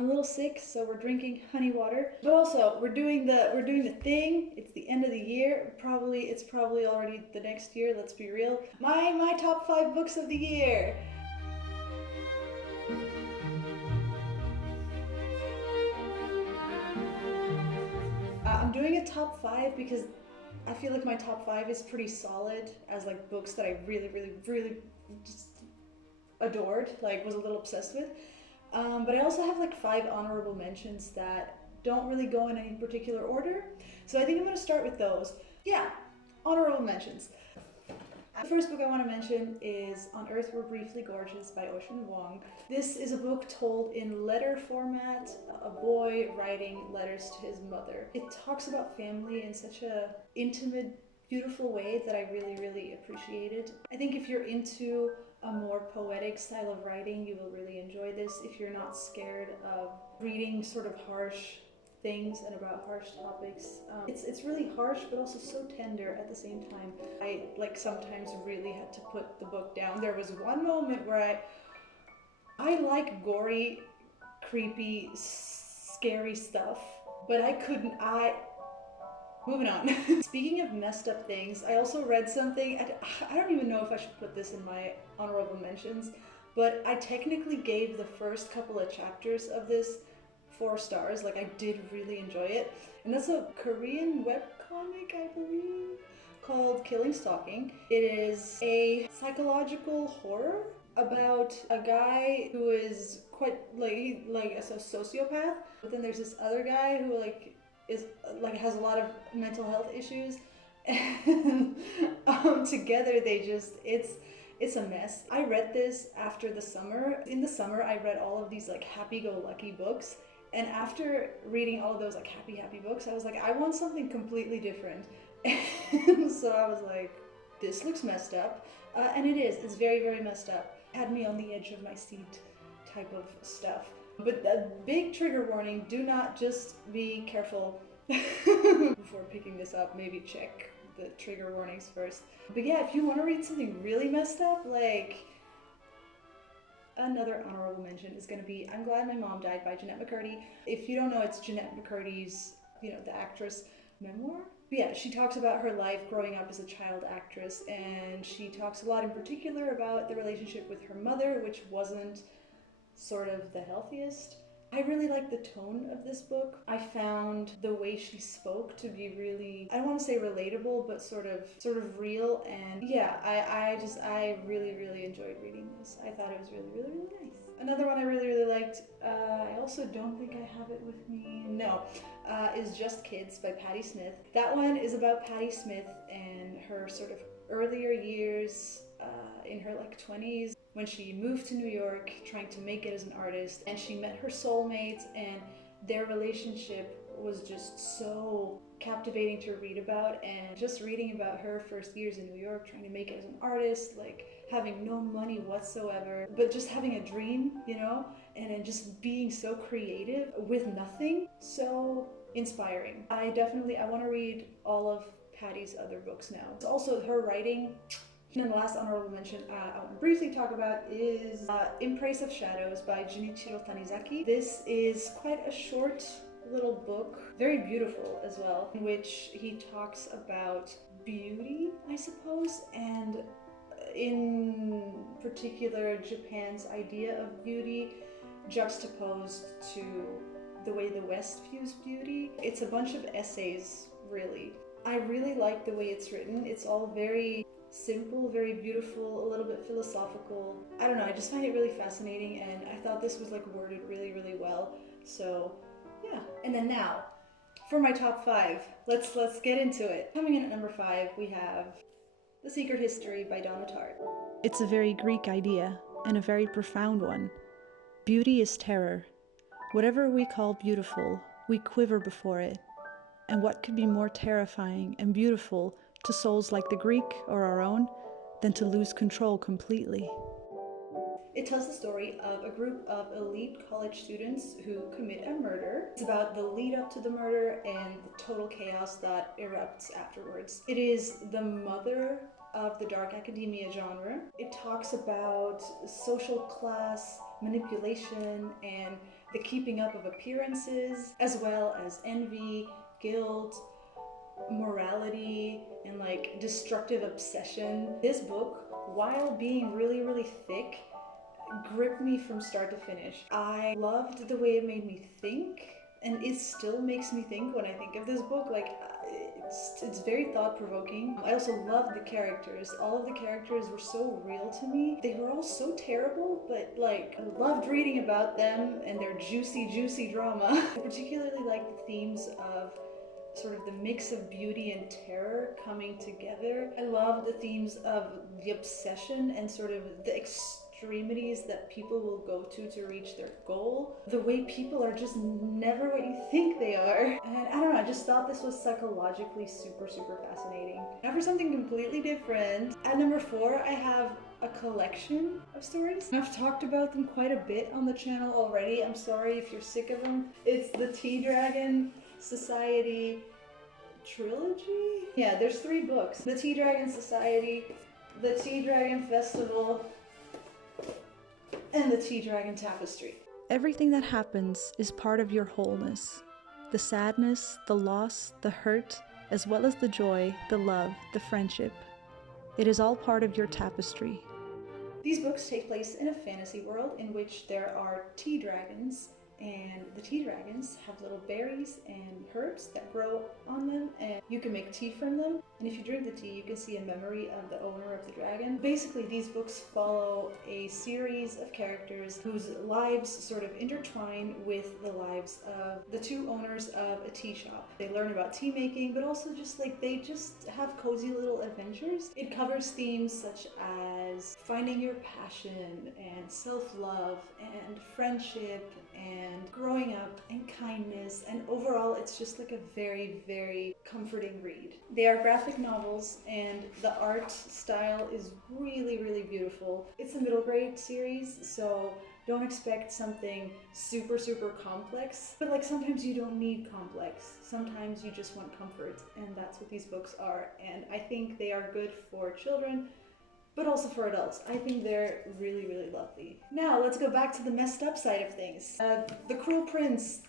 I'm a little sick, so we're drinking honey water. But also, we're doing the thing. It's the end of the year. It's probably already the next year. Let's be real. My top 5 books of the year. I'm doing a top 5 because I feel like my top 5 is pretty solid as like books that I really, really, really just adored, like was a little obsessed with. But I also have like 5 honorable mentions that don't really go in any particular order. So I think I'm gonna start with those. Yeah, honorable mentions. The first book I want to mention is On Earth We're Briefly Gorgeous by Ocean Vuong. This is a book told in letter format, a boy writing letters to his mother. It talks about family in such a intimate, beautiful way that I really, really appreciated. I think if you're into a more poetic style of writing, you will really enjoy this. If you're not scared of reading sort of harsh things and about harsh topics. It's really harsh but also so tender at the same time. I like sometimes really had to put the book down. There was one moment where I like gory, creepy, scary stuff, but I couldn't. Moving on. Speaking of messed up things, I also read something, I don't even know if I should put this in my honorable mentions, but I technically gave the first couple of chapters of this 4 stars. Like, I did really enjoy it. And that's a Korean webcomic, I believe, called Killing Stalking. It is a psychological horror about a guy who is quite like a sociopath, but then there's this other guy who has a lot of mental health issues, and together it's a mess. I read this after the summer. In the summer, I read all of these like happy-go-lucky books, and after reading all of those like happy books, I was like, I want something completely different. And so I was like, this looks messed up, and it is. It's very, very messed up. Had me on the edge of my seat type of stuff. But a big trigger warning, do not just be careful before picking this up. Maybe check the trigger warnings first. But yeah, if you want to read something really messed up, like, another honorable mention is going to be I'm Glad My Mom Died by Jeanette McCurdy. If you don't know, it's Jeanette McCurdy's, the actress, memoir. But yeah, she talks about her life growing up as a child actress, and she talks a lot in particular about the relationship with her mother, which wasn't sort of the healthiest. I really like the tone of this book. I found the way she spoke to be really, I don't want to say relatable, but sort of real. And yeah, I really, really enjoyed reading this. I thought it was really, really, really nice. Another one I really, really liked, I also don't think I have it with me, no, is Just Kids by Patti Smith. That one is about Patti Smith and her sort of earlier years in her like 20s, when she moved to New York trying to make it as an artist, and she met her soulmate, and their relationship was just so captivating to read about. And just reading about her first years in New York trying to make it as an artist, like having no money whatsoever, but just having a dream, and then just being so creative with nothing. So inspiring. I want to read all of Patty's other books now. Also, her writing. And the last honorable mention I want to briefly talk about is In Praise of Shadows by Junichiro Tanizaki. This is quite a short little book, very beautiful as well, in which he talks about beauty, I suppose, and in particular Japan's idea of beauty juxtaposed to the way the West views beauty. It's a bunch of essays, really. I really like the way it's written. It's all very simple, very beautiful, a little bit philosophical. I don't know, I just find it really fascinating, and I thought this was like worded really, really well. So yeah. And then now, for my top 5, let's get into it. Coming in at number 5, we have The Secret History by Donna Tartt. It's a very Greek idea, and a very profound one. Beauty is terror. Whatever we call beautiful, we quiver before it. And what could be more terrifying and beautiful to souls like the Greek or our own than to lose control completely? It tells the story of a group of elite college students who commit a murder. It's about the lead up to the murder and the total chaos that erupts afterwards. It is the mother of the dark academia genre. It talks about social class manipulation and the keeping up of appearances, as well as envy, guilt, morality, and like destructive obsession. This book, while being really, really thick, gripped me from start to finish. I loved the way it made me think, and it still makes me think when I think of this book. Like, it's very thought-provoking. I also loved the characters. All of the characters were so real to me. They were all so terrible, but like, I loved reading about them and their juicy, juicy drama. I particularly liked the themes of sort of the mix of beauty and terror coming together. I love the themes of the obsession and sort of the extremities that people will go to reach their goal. The way people are just never what you think they are. And I don't know, I just thought this was psychologically super, super fascinating. Now for something completely different, at number 4, I have a collection of stories. I've talked about them quite a bit on the channel already. I'm sorry if you're sick of them. It's the Tea Dragon Society trilogy? Yeah, there's 3 books. The Tea Dragon Society, the Tea Dragon Festival, and the Tea Dragon Tapestry. Everything that happens is part of your wholeness. The sadness, the loss, the hurt, as well as the joy, the love, the friendship. It is all part of your tapestry. These books take place in a fantasy world in which there are tea dragons, and the tea dragons have little berries and herbs that grow on them, and you can make tea from them. And if you drink the tea, you can see a memory of the owner of the dragon. Basically, these books follow a series of characters whose lives sort of intertwine with the lives of the 2 owners of a tea shop. They learn about tea making, but also just like they just have cozy little adventures. It covers themes such as finding your passion and self-love and friendship and growing up and kindness, and overall it's just like a very, very comforting read. They are graphic novels and the art style is really, really beautiful. It's a middle grade series, so don't expect something super, super complex, but like sometimes you don't need complex. Sometimes you just want comfort, and that's what these books are. And I think they are good for children, but also for adults. I think they're really, really lovely. Now let's go back to the messed up side of things. The Cruel Prince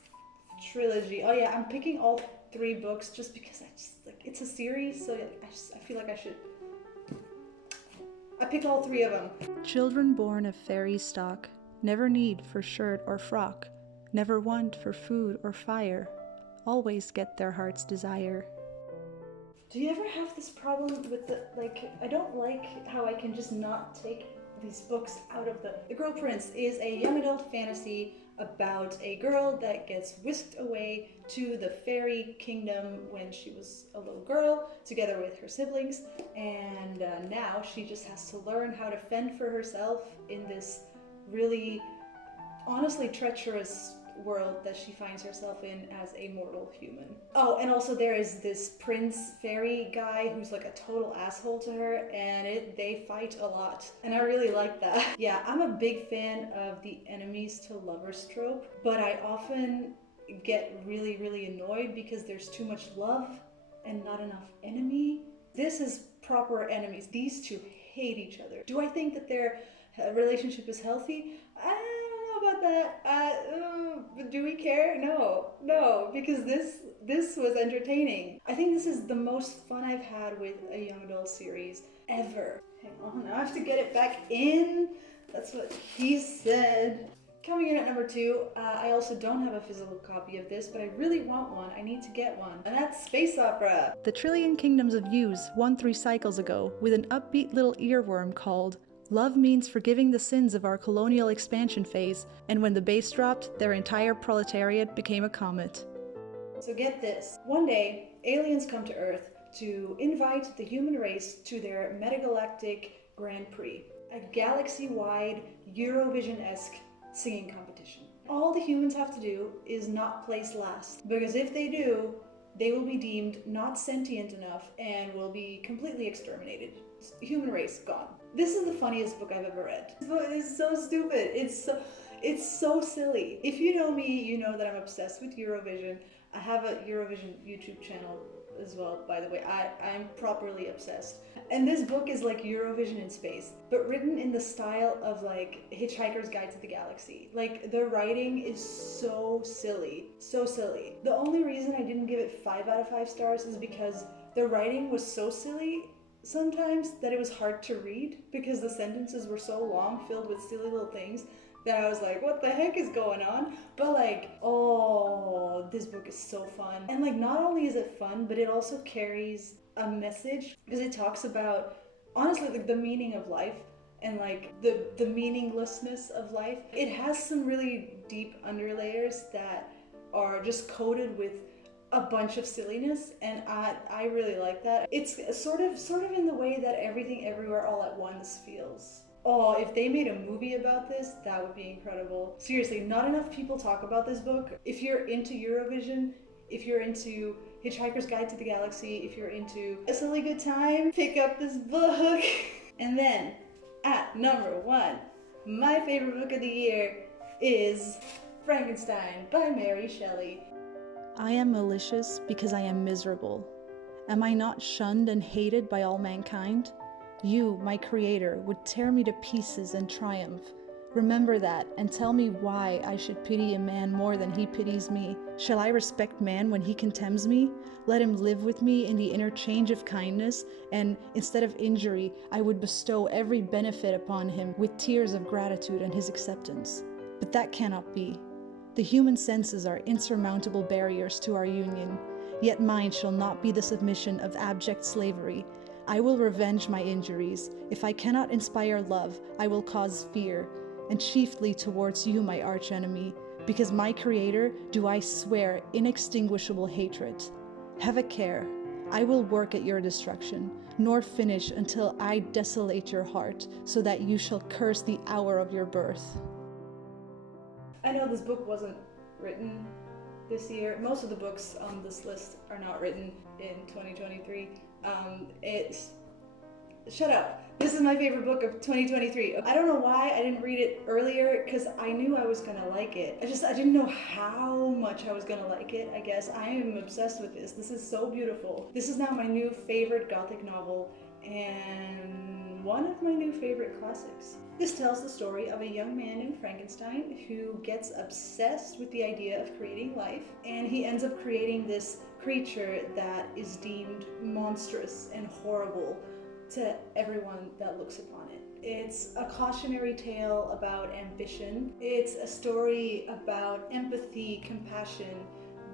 trilogy. Oh yeah, I'm picking all 3 books just because I just like, it's a series, so I feel like I should. I picked all 3 of them. Children born of fairy stock never need for shirt or frock, never want for food or fire, always get their heart's desire. Do you ever have this problem with the, like, I don't like how I can just not take these books out of them. The Cruel Prince is a young adult fantasy about a girl that gets whisked away to the fairy kingdom when she was a little girl, together with her siblings, and now she just has to learn how to fend for herself in this really, honestly treacherous world that she finds herself in as a mortal human. Oh, and also there is this prince fairy guy who's like a total asshole to her, and they fight a lot, and I really like that. Yeah, I'm a big fan of the enemies to lovers trope, but I often get really, really annoyed because there's too much love and not enough enemy. This is proper enemies. These 2 hate each other. Do I think that their relationship is healthy? I don't know about that. Do we care? No, because this was entertaining. I think this is the most fun I've had with a young adult series ever. Hang on, I have to get it back in. That's what he said. Coming in at number 2, I also don't have a physical copy of this, but I really want one. I need to get one, and that's Space Opera. The Trillion Kingdoms of Use won 3 cycles ago with an upbeat little earworm called Love Means Forgiving the Sins of Our Colonial Expansion Phase, and when the bass dropped, their entire proletariat became a comet. So get this. One day, aliens come to Earth to invite the human race to their metagalactic Grand Prix, a galaxy-wide Eurovision-esque singing competition. All the humans have to do is not place last, because if they do, they will be deemed not sentient enough and will be completely exterminated. Human race gone. This is the funniest book I've ever read. It's so stupid. It's so silly. If you know me, you know that I'm obsessed with Eurovision. I have a Eurovision YouTube channel as well, by the way. I'm properly obsessed. And this book is like Eurovision in space, but written in the style of like Hitchhiker's Guide to the Galaxy. Like the writing is so silly, so silly. The only reason I didn't give it 5 out of 5 stars is because the writing was so silly sometimes that it was hard to read because the sentences were so long, filled with silly little things, that I was like, what the heck is going on? But like, oh, this book is so fun. And like, not only is it fun, but it also carries a message because it talks about, honestly, like the meaning of life and like the meaninglessness of life. It has some really deep underlayers that are just coated with a bunch of silliness, and I really like that. It's sort of in the way that Everything Everywhere All at Once feels. Oh, if they made a movie about this, that would be incredible. Seriously, not enough people talk about this book. If you're into Eurovision, if you're into Hitchhiker's Guide to the Galaxy, if you're into A Silly Good Time, pick up this book. And then, at number 1, my favorite book of the year is Frankenstein by Mary Shelley. I am malicious because I am miserable. Am I not shunned and hated by all mankind? You, my creator, would tear me to pieces and triumph. Remember that, and tell me why I should pity a man more than he pities me. Shall I respect man when he contemns me? Let him live with me in the interchange of kindness, and instead of injury, I would bestow every benefit upon him with tears of gratitude and his acceptance. But that cannot be. The human senses are insurmountable barriers to our union, yet mine shall not be the submission of abject slavery. I will revenge my injuries. If I cannot inspire love, I will cause fear, and chiefly towards you, my archenemy, because my creator do I swear inextinguishable hatred. Have a care. I will work at your destruction, nor finish until I desolate your heart, so that you shall curse the hour of your birth. I know this book wasn't written this year. Most of the books on this list are not written in 2023. Shut up. This is my favorite book of 2023. I don't know why I didn't read it earlier, because I knew I was gonna like it. I didn't know how much I was gonna like it, I guess. I am obsessed with this. This is so beautiful. This is now my new favorite Gothic novel, and one of my new favorite classics. This tells the story of a young man named Frankenstein who gets obsessed with the idea of creating life, and he ends up creating this creature that is deemed monstrous and horrible to everyone that looks upon it. It's a cautionary tale about ambition. It's a story about empathy, compassion,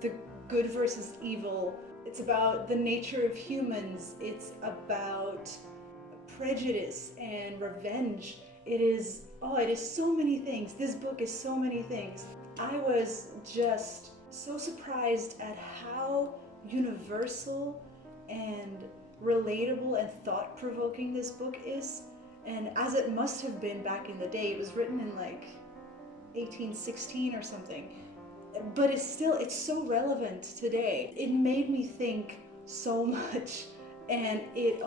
the good versus evil. It's about the nature of humans. It's about prejudice and revenge. It is so many things. This book is so many things. I was just so surprised at how universal and relatable and thought-provoking this book is, and as it must have been back in the day. It was written in like 1816 or something, but it's so relevant today. It made me think so much, and it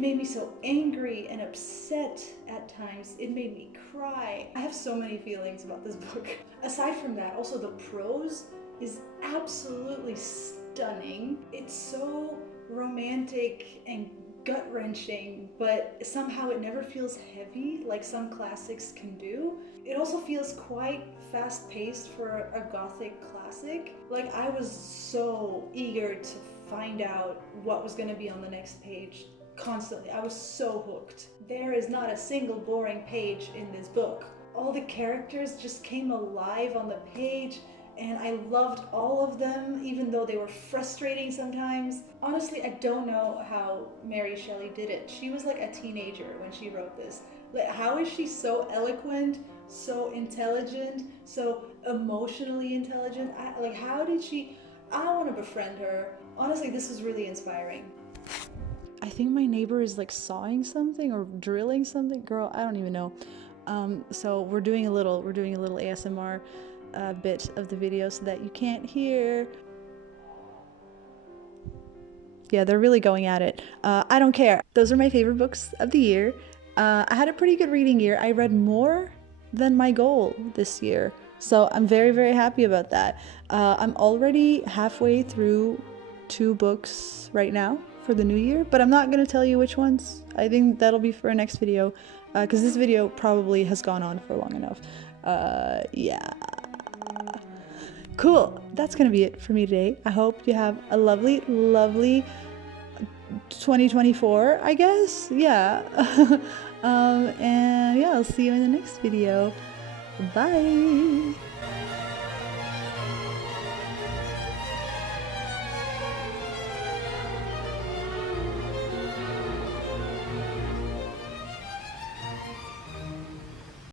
made me so angry and upset at times. It made me cry. I have so many feelings about this book. Aside from that, also the prose is absolutely stunning. It's so romantic and gut-wrenching, but somehow it never feels heavy like some classics can do. It also feels quite fast-paced for a Gothic classic. Like, I was so eager to find out what was going to be on the next page constantly. I was so hooked. There is not a single boring page in this book. All the characters just came alive on the page, and I loved all of them, even though they were frustrating sometimes. Honestly, I don't know how Mary Shelley did it. She was like a teenager when she wrote this. Like, how is she so eloquent, so intelligent, so emotionally intelligent? How did she? I want to befriend her. Honestly, this is really inspiring. I think my neighbor is like sawing something or drilling something. Girl, I don't even know. So we're doing a little ASMR bit of the video so that you can't hear. Yeah, they're really going at it. I don't care. Those are my favorite books of the year. I had a pretty good reading year. I read more than my goal this year, so I'm very, very happy about that. I'm already halfway through 2 books right now. for the new year, but I'm not going to tell you which ones. I think that'll be for a next video, because this video probably has gone on for long enough. Yeah. Cool. That's going to be it for me today. I hope you have a lovely, lovely 2024, I guess. Yeah. And yeah, I'll see you in the next video. Bye.